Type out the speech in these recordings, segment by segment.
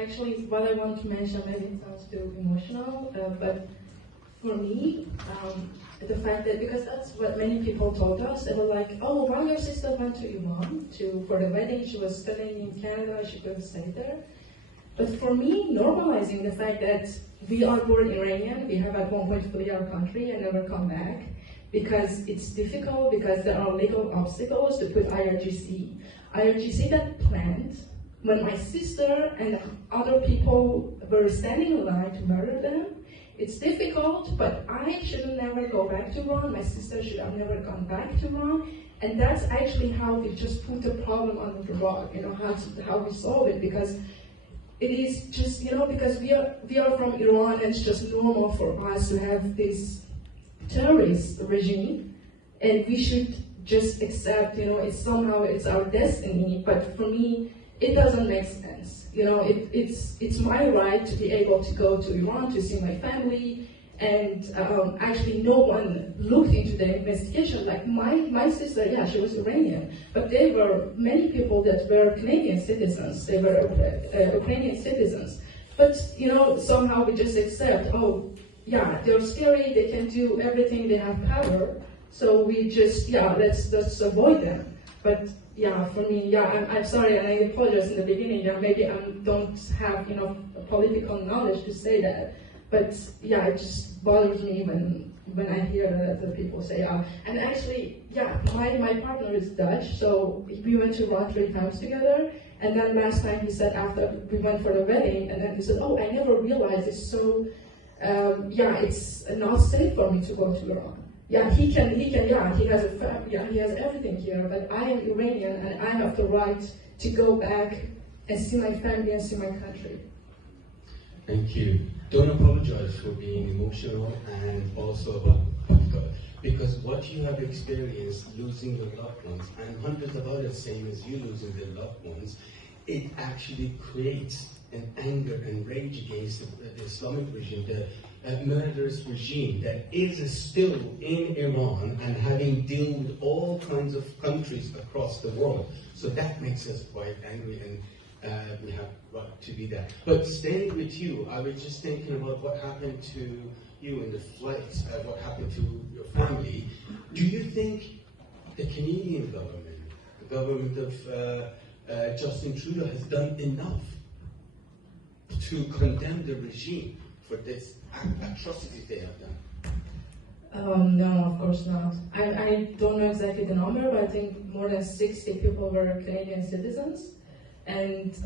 actually, what I want to mention, maybe it sounds too emotional, but for me, the fact that, because that's what many people told us, they were like, oh, well, your sister went to Iran for the wedding, she was studying in Canada, she could have stayed there. But for me, normalizing the fact that we are born Iranian, we have at one point flee our country and never come back, because it's difficult, because there are legal obstacles to put IRGC. IRGC that planned when my sister and other people were standing in line to murder them. It's difficult, but I should never go back to Iran. My sister should have never gone back to Iran. And that's actually how we just put the problem under the rug, how we solve it, because it is just, because we are from Iran, and it's just normal for us to have this terrorist regime, and we should just accept, it's our destiny. But for me, it doesn't make sense. It's my right to be able to go to Iran to see my family, and actually no one looked into the investigation. Like my sister, yeah, she was Iranian, but there were many people that were Canadian citizens. They were Ukrainian citizens. But somehow we just accept, oh, yeah, they're scary, they can do everything, they have power, so we just, let's avoid them. But yeah, for me, I'm sorry, and I apologize in the beginning, maybe I don't have enough political knowledge to say that, but yeah, it just bothers me when I hear that the people say, and actually, my partner is Dutch, so we went to Iran 3 times together, and then last time he said after we went for the wedding, and then he said, oh, I never realized it's so, it's not safe for me to go to Iran. Yeah, he has he has everything here, but I am Iranian and I have the right to go back and see my family and see my country. Thank you. Don't apologize for being emotional and also about because what you have experienced, losing your loved ones, and hundreds of others same as you losing their loved ones, it actually creates an anger and rage against the Islamic regime, the murderous regime that is still in Iran and having dealt with all kinds of countries across the world. So that makes us quite angry, and we have got to be there. But staying with you, I was just thinking about what happened to you in the flights, what happened to your family. Do you think the Canadian government, the government of Justin Trudeau, has done enough to condemn the regime for this atrocities they have done? No, of course not. I don't know exactly the number, but I think more than 60 people were Canadian citizens. And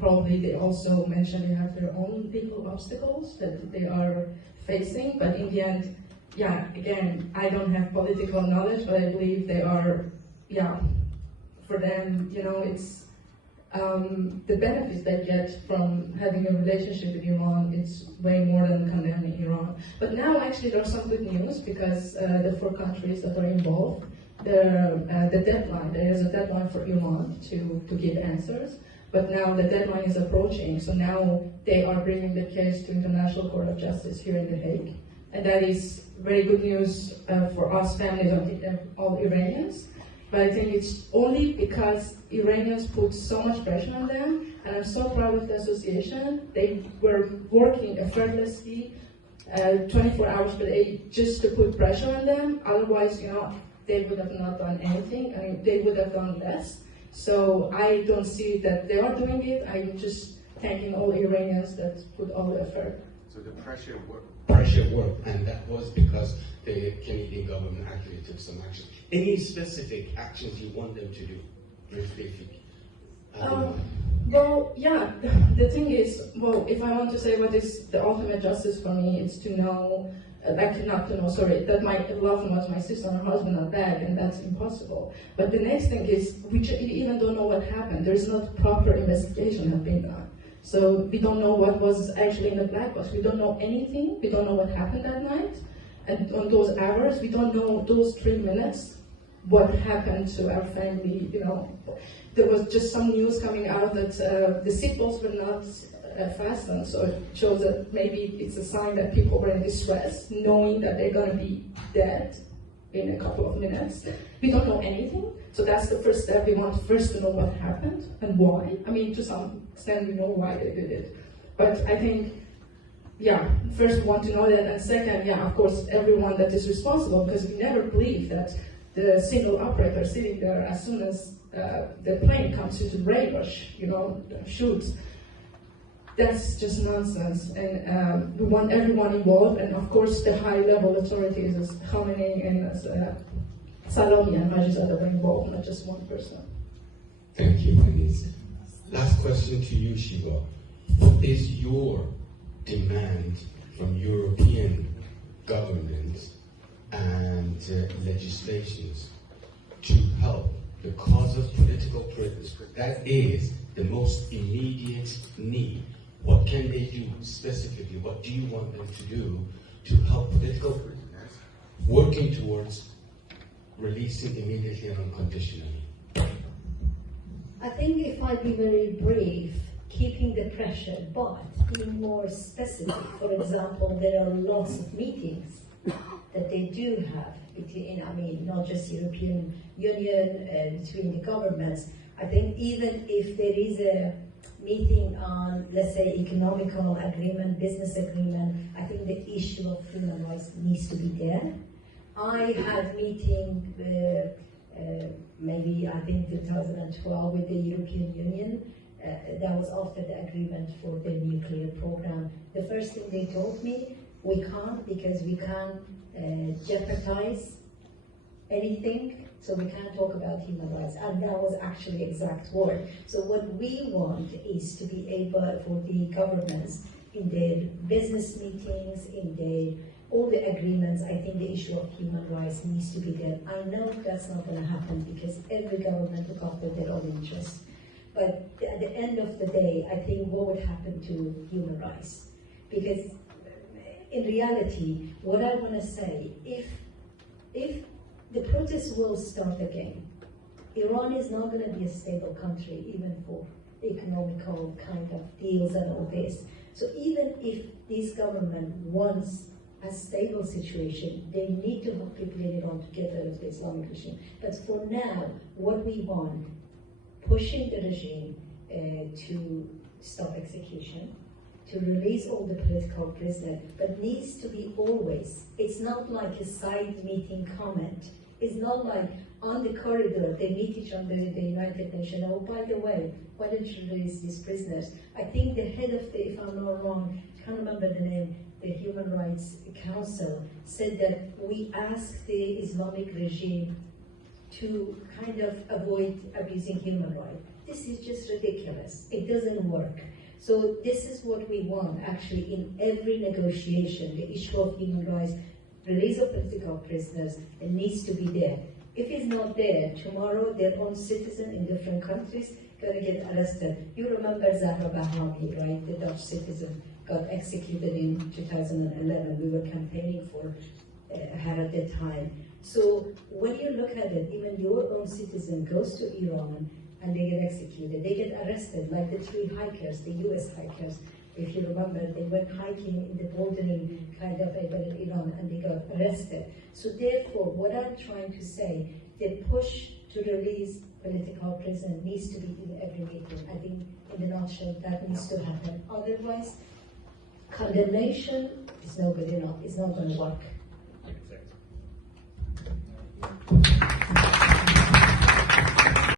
probably they also mentioned they have their own legal obstacles that they are facing. But in the end, again, I don't have political knowledge, but I believe they are, for them, it's the benefits they get from having a relationship with Iran, it's way more than condemning Iran. But now actually there's some good news, because the 4 countries that are involved, the deadline, there is a deadline for Iran to give answers, but now the deadline is approaching, so now they are bringing the case to International Court of Justice here in The Hague. And that is very good news for us families of all Iranians. But I think it's only because Iranians put so much pressure on them, and I'm so proud of the association. They were working effortlessly 24 hours per day just to put pressure on them. Otherwise, they would have not done anything. I mean, they would have done less. So I don't see that they are doing it. I'm just thanking all Iranians that put all the effort. So the pressure worked, and that was because the Canadian government actually took some action. Any specific actions you want them to do? The thing is, if I want to say what is the ultimate justice for me, it's to know, that my loved ones, my sister and her husband are back, and that's impossible. But the next thing is, we even don't know what happened. There's not proper investigation have been done. So we don't know what was actually in the black box. We don't know anything. We don't know what happened that night. And on those hours, we don't know those 3 minutes, what happened to our family. There was just some news coming out that the seatbelts were not fastened, so it shows that maybe it's a sign that people were in distress, knowing that they're going to be dead in a couple of minutes. We don't know anything, so that's the first step. We want first to know what happened and why. I mean, to some extent we know why they did it. But I think, yeah, first we want to know that, and second, yeah, of course, everyone that is responsible, because we never believe that the single operator sitting there as soon as the plane comes into the radars, shoots. That's just nonsense, and we want everyone involved, and of course the high-level authorities as Khamenei and as Salami and Majid are involved, not just one person. Thank you, Maniz. Last question to you, Shiva. What is your demand from European governments and legislations to help the cause of political prisoners? That is the most immediate need. What can they do specifically? What do you want them to do to help political prisoners working towards releasing immediately and unconditionally? I think if I be very brief, keeping the pressure, but being more specific. For example, there are lots of meetings that they do have between, not just European Union, between the governments. I think even if there is a meeting on, let's say, economical agreement, business agreement, I think the issue of human rights needs to be there. I had meeting, maybe I think 2012 with the European Union. That was after the agreement for the nuclear program. The first thing they told me, we can't because we can't jeopardize anything, so we can't talk about human rights. And that was actually exact word. So what we want is to be able for the governments in their business meetings, in their all the agreements, I think the issue of human rights needs to be there. I know that's not going to happen because every government look after their own interests. But at the end of the day, I think what would happen to human rights? Because in reality, what I want to say, if the protests will start again, Iran is not going to be a stable country, even for economical kind of deals and all this. So even if this government wants a stable situation, they need to help people in Iran to get rid of the Islamic regime. But for now, what we want, pushing the regime to stop execution, to release all the political prisoners, but needs to be always. It's not like a side meeting comment. It's not like on the corridor they meet each other in the United Nations. Oh, by the way, why don't you release these prisoners? I think the head of the, if I'm not wrong, I can't remember the name, the Human Rights Council said that we asked the Islamic regime to kind of avoid abusing human rights. This is just ridiculous. It doesn't work. So this is what we want actually in every negotiation, the issue of human rights, release of political prisoners, it needs to be there. If it's not there, tomorrow their own citizen in different countries gonna get arrested. You remember Zahra Bahami, right? The Dutch citizen got executed in 2011. We were campaigning for her at the time. So when you look at it, even your own citizen goes to Iran and they get executed. They get arrested, like the three hikers, the US hikers. If you remember, they went hiking in the bordering kind of area in Iran and they got arrested. So therefore, what I'm trying to say, the push to release political prisoners needs to be in every meeting. I think in the nutshell, that needs to happen. Otherwise, condemnation is not good enough. It's not going to work.